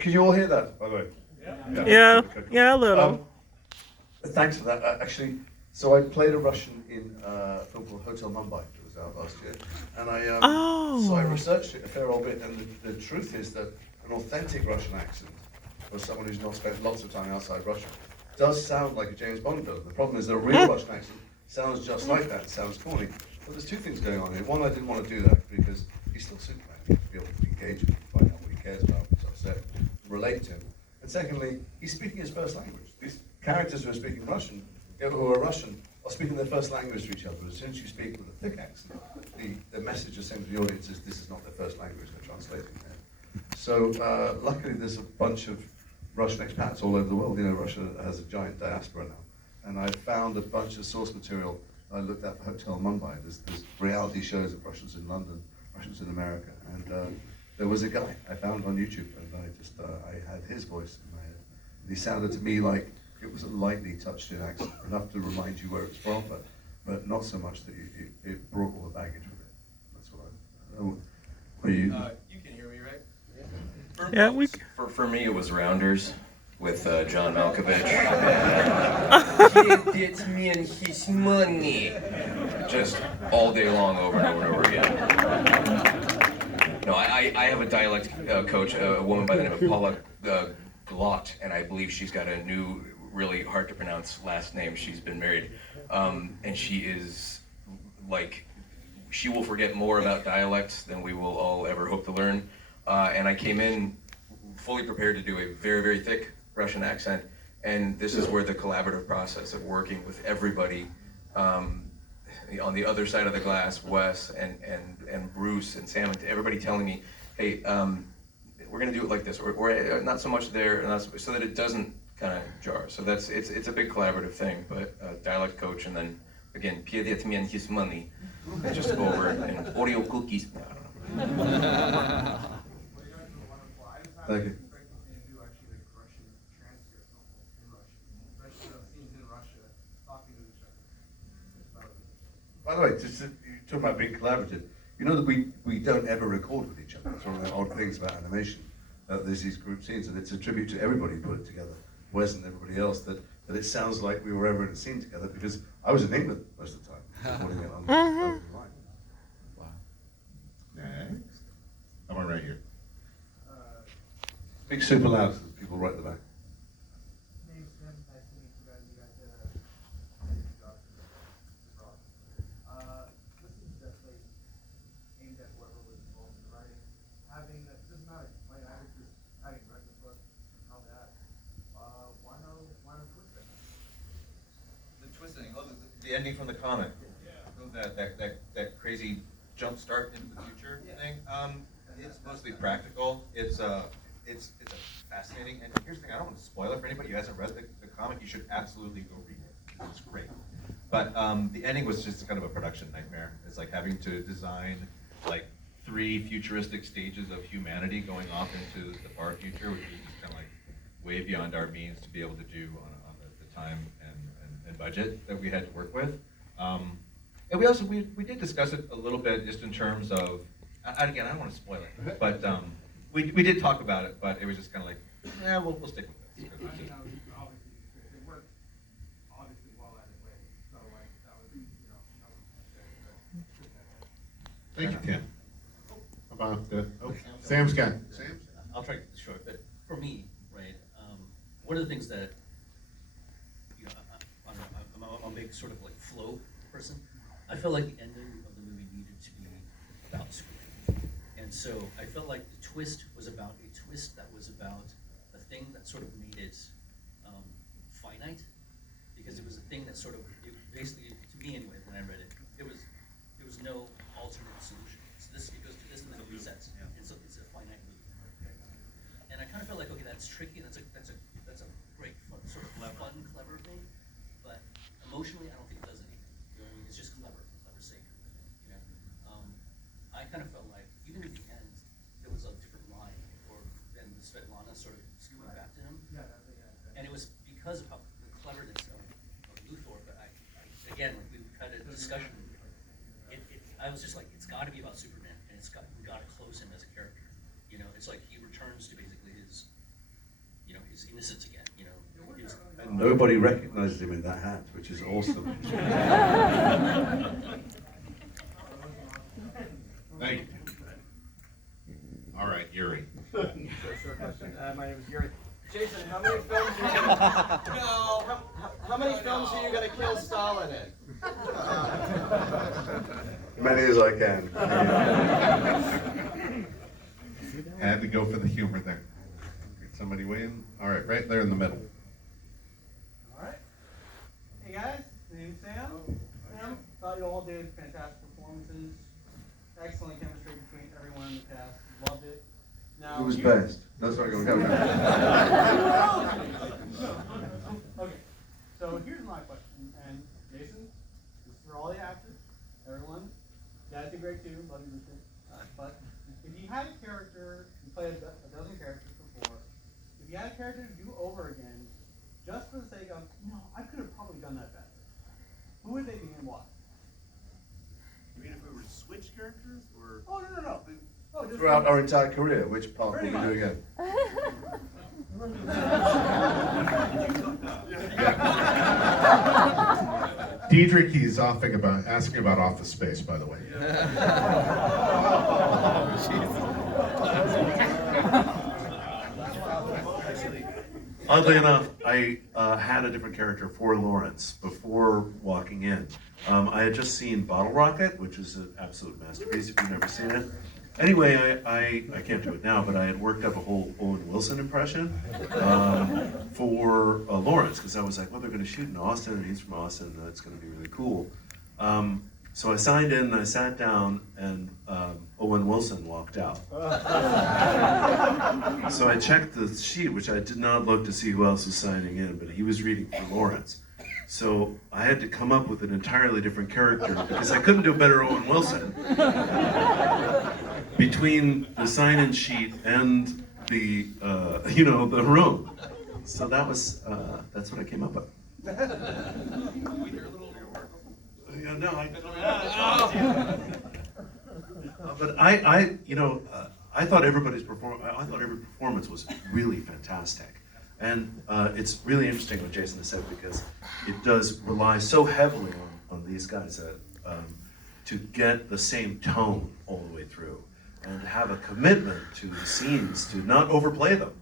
Can you all hear that, by the way? Yeah, Okay, cool. yeah, a little. Thanks for that. Actually, so I played a Russian in a film called Hotel Mumbai that was out last year, and so I Oh. researched it a fair old bit, and the truth is that an authentic Russian accent for someone who's not spent lots of time outside Russia does sound like a James Bond villain. The problem is that a real Russian accent sounds just like that. It sounds corny. But there's two things going on here. One, I didn't want to do that because he's still Superman. You have to be able to engage with him, find out what he cares about, what's upset, relate to him. And secondly, he's speaking his first language. These characters who are speaking Russian, who are Russian, are speaking their first language to each other. As soon as you speak with a thick accent, the message you're sending to the audience is this is not their first language, they're translating it. So luckily there's a bunch of Russian expats all over the world. You know, Russia has a giant diaspora now. And I found a bunch of source material I looked at for Hotel Mumbai. There's reality shows of Russians in London, Russians in America. And there was a guy I found on YouTube, and I had his voice in my head. And he sounded to me like it was a lightly touched in accent, enough to remind you where it's from, but not so much that it brought all the baggage with it. That's what I know. What are you? You can hear me, right? Yeah, we. For me, it was Rounders with John Malkovich. He did me and his money. Just all day long, over and over and over again. No, I have a dialect coach, a woman by the name of Paula Glott, and I believe she's got a new, really hard to pronounce last name. She's been married, and she is like, she will forget more about dialects than we will all ever hope to learn. And I came in fully prepared to do a very, very thick Russian accent, and this is where the collaborative process of working with everybody on the other side of the glass, Wes and Bruce and Sam, and everybody telling me, hey, we're gonna do it like this, or not so much there, so that it doesn't kind of jar. So it's a big collaborative thing, but dialect coach, and then again, Piedet me and his money, and just over and Oreo cookies. I don't know. Thank you. By the way, just you're talking about being collaborative. You know that we don't ever record with each other. It's one of the odd things about animation. There's these group scenes, and it's a tribute to everybody who put it together, Wes and everybody else, that it sounds like we were ever in a scene together, because I was in England most of the time, recording it on the line. Wow. Next. How about right here? Speak super loud so people right at the back. The ending from the comic, that crazy jump start into the future thing. It's mostly practical. It's a fascinating. And here's the thing: I don't want to spoil it for anybody who hasn't read the comic. You should absolutely go read it. It's great. But the ending was just kind of a production nightmare. It's like having to design like 3 futuristic stages of humanity going off into the far future, which is just kind of like way beyond our means to be able to do on the time and budget that we had to work with. And we did discuss it a little bit just in terms of, and again, I don't want to spoil it, but we did talk about it, but it was just kind of like, yeah, we'll stick with this. Thank you, Tim. How about Sam's got? Sam? I'll try to keep it short, but for me, right, one of the things that, you know, I'm a big sort of like flow person. I felt like the ending of the movie needed to be about Superman. And so I felt like the twist was about a twist that was about a thing that sort of made it finite, because it was a thing that sort of, it basically, to me anyway, when I read it, there was no alternate solution. So it goes to this and then it resets. And so it's a finite movie. And I kind of felt like, okay, that's tricky. That's a great fun, sort of fun, clever thing. But emotionally, I don't think it does anything. You know what I mean? It's just clever's sake. You know? I kind of felt like even at the end, there was a different line, or then Svetlana sort of screaming back to him. And it was because of the cleverness of Luthor. But I again, like we've had a discussion. I was just like, it's got to be about Superman, and we got to close him as a character. you know, it's like he returns to basically his, you know, his innocence again, you know. His, And nobody recognizes him in that hat, which is awesome. Thank you. All right, Yuri. Short question. My name is Yuri. Jason, how many films are you gonna, how many films are you gonna kill Stalin in? Many as I can. Had to go for the humor there. Somebody weigh in? All right, right there in the middle. All right. Hey guys, my name's Sam. Sam, thought you all did fantastic performances. Excellent chemistry between everyone in the cast. Loved it. Now, Who was best? No, sorry, go. Okay, so here's my question, and Jason, this is for all the actors, everyone. You guys did great too, love you, Richard. But if you had a character, you played a dozen characters before, if you had a character to do over again, just for the sake of, I could have probably done that better, who would they be and why? You mean if we were to switch characters, or? Oh, no. Oh, just Throughout our entire career, which part will we Pretty do much. again? Diedrich, he's asking about Office Space, by the way. Oddly enough, I had a different character for Lawrence before walking in. I had just seen Bottle Rocket, which is an absolute masterpiece if you've never seen it. Anyway, I can't do it now, but I had worked up a whole Owen Wilson impression for Lawrence, because I was like, well, they're going to shoot in Austin, and he's from Austin, and that's going to be really cool. So I signed in, and I sat down, and Owen Wilson walked out. So I checked the sheet, which I did not look to see who else was signing in, but he was reading for Lawrence. So I had to come up with an entirely different character, because I couldn't do a better Owen Wilson. Between the sign-in sheet and the, the room. So that was, that's what I came up with. Yeah, no, but I thought every performance was really fantastic. And it's really interesting what Jason has said, because it does rely so heavily on these guys to get the same tone all the way through, and have a commitment to the scenes, to not overplay them.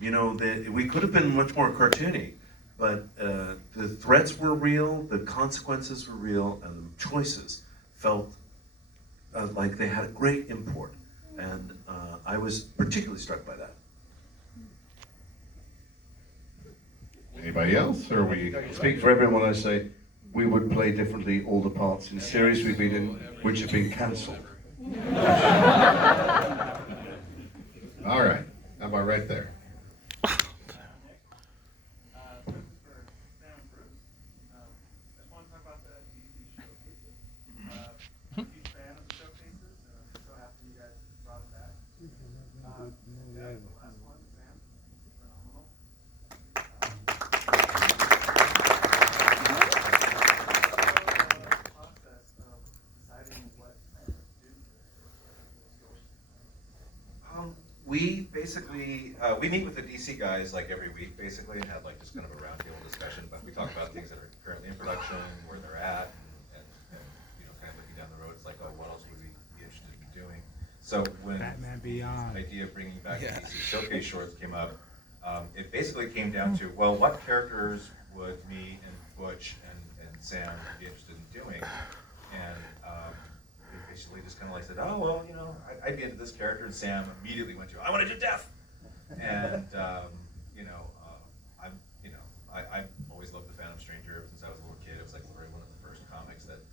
We could have been much more cartoony, but the threats were real, the consequences were real, and the choices felt like they had a great import. And I was particularly struck by that. Anybody else, or we? Speak for everyone when I say we would play differently all the parts in series we've been in, which have been cancelled. All right, how about right there? We basically, we meet with the DC guys like every week basically, and have like just kind of a roundtable discussion, but we talk about things that are currently in production, where they're at, and kind of looking down the road, it's like, oh, what else would we be interested in doing? So when the idea of bringing back the DC Showcase shorts came up, it basically came down to, well, what characters would me and Butch and Sam be interested in doing? And we basically just kind of like said, oh, well, I'd be into this character, and Sam immediately went to, I want to do Death! And, I've always loved The Phantom Stranger since I was a little kid. It was like literally one of the first comics that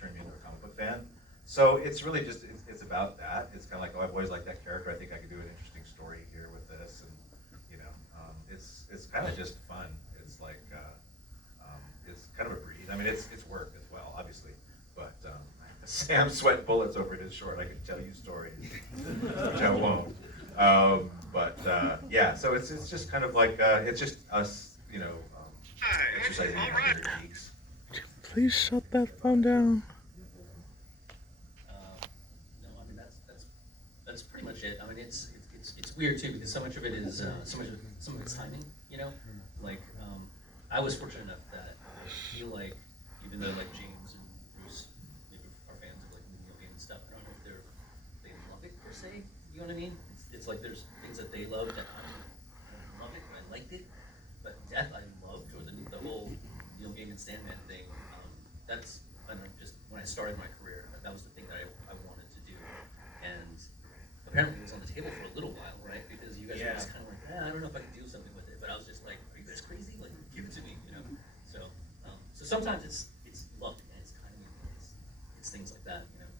turned me into a comic book fan. So it's really just, it's about that. It's kind of like, oh, I've always liked that character. I think I could do an interesting story here with this. And, it's kind of just fun. It's like, it's kind of a breed. I mean, it's work as well, obviously. But Sam sweat bullets over his short. I can tell you stories, which I won't. Yeah, so it's just kind of like, it's just us, exercising our inner geeks. Please shut that phone down. No, I mean, that's pretty much it. it. I mean, it's weird too because so much of it is some of it's timing. You know, like I was fortunate enough that I feel like even though like James and Bruce maybe are fans of like video game and stuff, I don't know if they love it per se. You know what I mean? It's like there's things that they love that I don't love it, but I liked it. But Death I loved, or the whole Neil Gaiman Sandman thing. That's just when I started my career. That was the thing that I wanted to do, and apparently it was on the table for a little while, right? Because you guys were just kind of like, I don't know if I can do something with it. But I was just like, are you guys crazy? Like, give it to me, you know? So sometimes it's luck and it's timing and it's things like that, you know?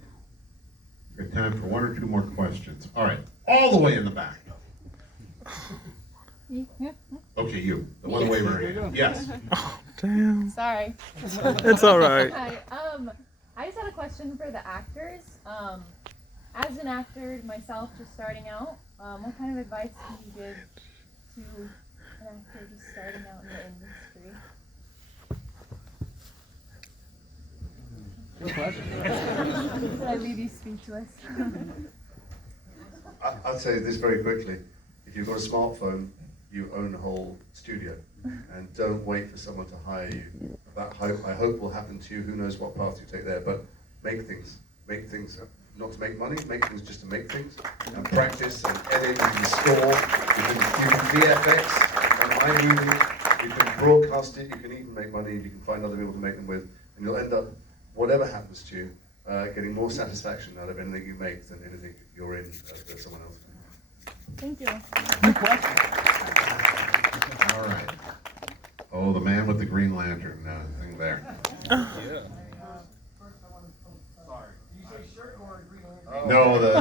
So. Good time for one or two more questions. All right, all the way in the back. Okay, you, the one waving her hand. Yes. Damn. Sorry. It's all right. Hi. I just had a question for the actors. As an actor myself, just starting out, what kind of advice can you give to an actor just starting out in the industry? Did I leave you speechless? I'd say this very quickly. If you've got a smartphone, you own the whole studio. And don't wait for someone to hire you. That I hope will happen to you. Who knows what path you take there, but make things not to make money, make things just to make things, and practice and edit, you can score, you can do VFX on iMovie, you can broadcast it, you can even make money, you can find other people to make them with, and you'll end up, whatever happens to you, getting more satisfaction out of anything you make than anything you're in for someone else. Thank you. All right. Oh, the man with the green lantern thing there. No, the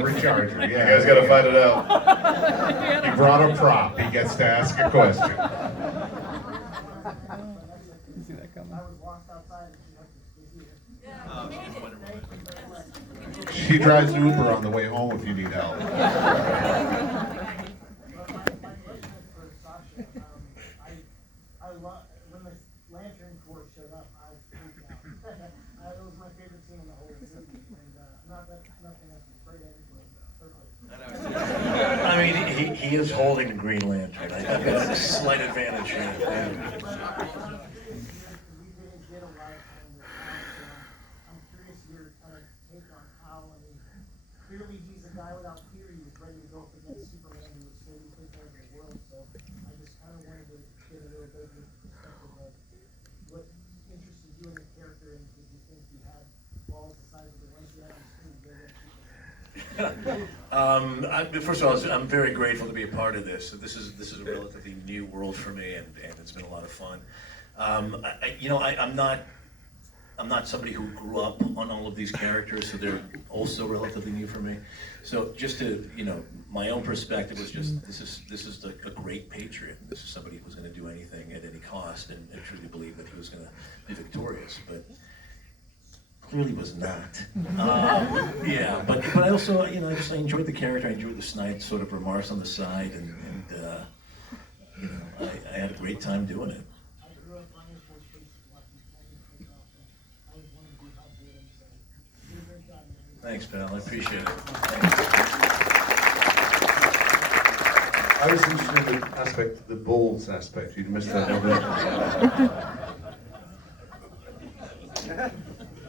recharger. Yeah, You guys gotta find it out. He brought a prop. He gets to ask a question. You see that coming? She drives Uber on the way home if you need help. When the lantern corps showed up, I was freaking out. It was my favorite scene in the whole movie, and nothing else was great anyway. I mean, he is holding the Green Lantern. I think that's a slight advantage here. We didn't get a lot of time with Alex, and I'm curious your kind of take on how, I mean, clearly he's a guy without fear. He was ready to go up against Superman, who was slowly taking over the world. So I just kind of wanted to get a little bit of your perspective of what interested you in the character, and did you think you had balls the size of the ones you had on screen to go against Superman? First of all, I'm very grateful to be a part of this. This is a relatively new world for me, and it's been a lot of fun. I'm not somebody who grew up on all of these characters, so they're also relatively new for me. So just to, my own perspective was just, this is a great patriot. This is somebody who's going to do anything at any cost, and truly believe that he was going to be victorious. But clearly was not. Yeah, but I also, I enjoyed the character. I enjoyed the snide sort of remarks on the side, and I had a great time doing it. Thanks, pal. I appreciate it. I was interested in the balls aspect. You missed that one.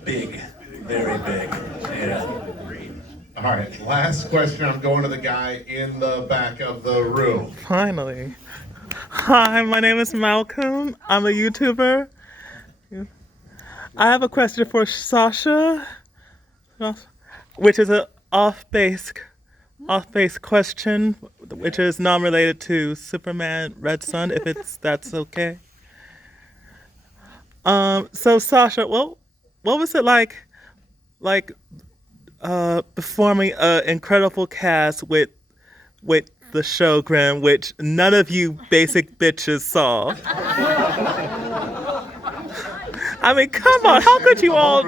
Big, very big. Yeah. All right, last question. I'm going to the guy in the back of the room. Finally. Hi, my name is Malcolm. I'm a YouTuber. I have a question for Sasha, which is an off-base question, which is non-related to Superman Red Sun, if that's okay. So Sasha, what was it like performing an incredible cast with the show Grimm, which none of you basic bitches saw? I mean, come on, how could you not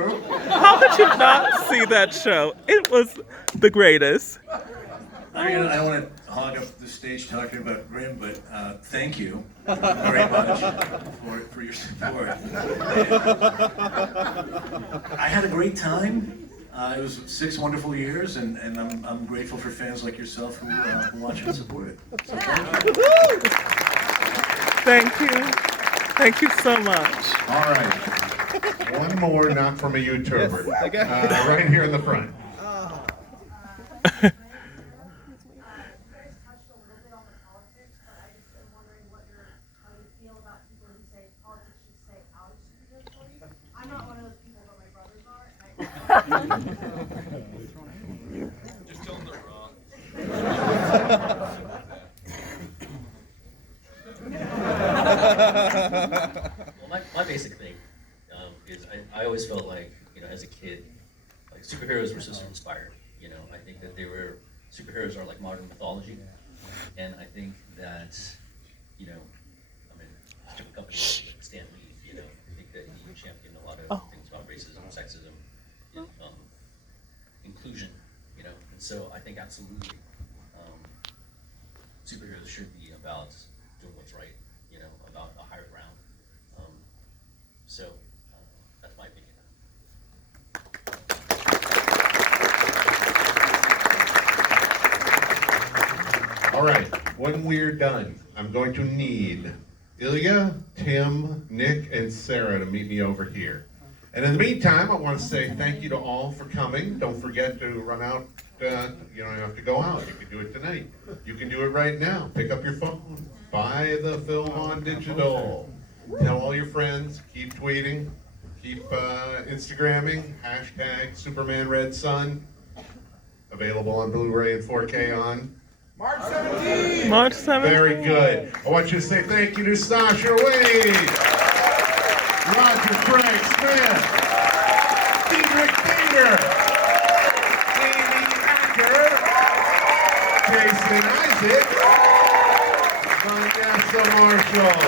see that show? It was the greatest. I mean, I don't want to hog up the stage talking about Grimm, but thank you very much for your support. I had a great time. It was 6 wonderful years, and I'm grateful for fans like yourself who watch and support it. So Thank you. Thank you so much. All right. One more, not from a YouTuber. Right here in the front. I'm not one of those people, but my brothers are. Just tell them they're wrong. Well, my basic thing is I always felt like, as a kid, like superheroes were so inspired. I think that superheroes are like modern mythology. And I think that, different companies like Stan Lee, I think that he championed a lot of things about racism, sexism, inclusion, and so I think absolutely superheroes should be about doing what's right, about a higher ground. So that's my opinion. All right, when we're done, I'm going to need Ilya, Tim, Nick, and Sarah to meet me over here. And in the meantime, I want to say thank you to all for coming. Don't forget to run out. You don't have to go out. You can do it tonight. You can do it right now. Pick up your phone. Buy the film on digital. Tell all your friends. Keep tweeting. Keep Instagramming. Hashtag Superman Red Sun. Available on Blu-ray and 4K on March 17th! March 7th. Very good. I want you to say thank you to Sasha Roiz, Roger Craig Smith, Diedrich Finger, Amy Acker, Jason Isaac, Vanessa Marshall,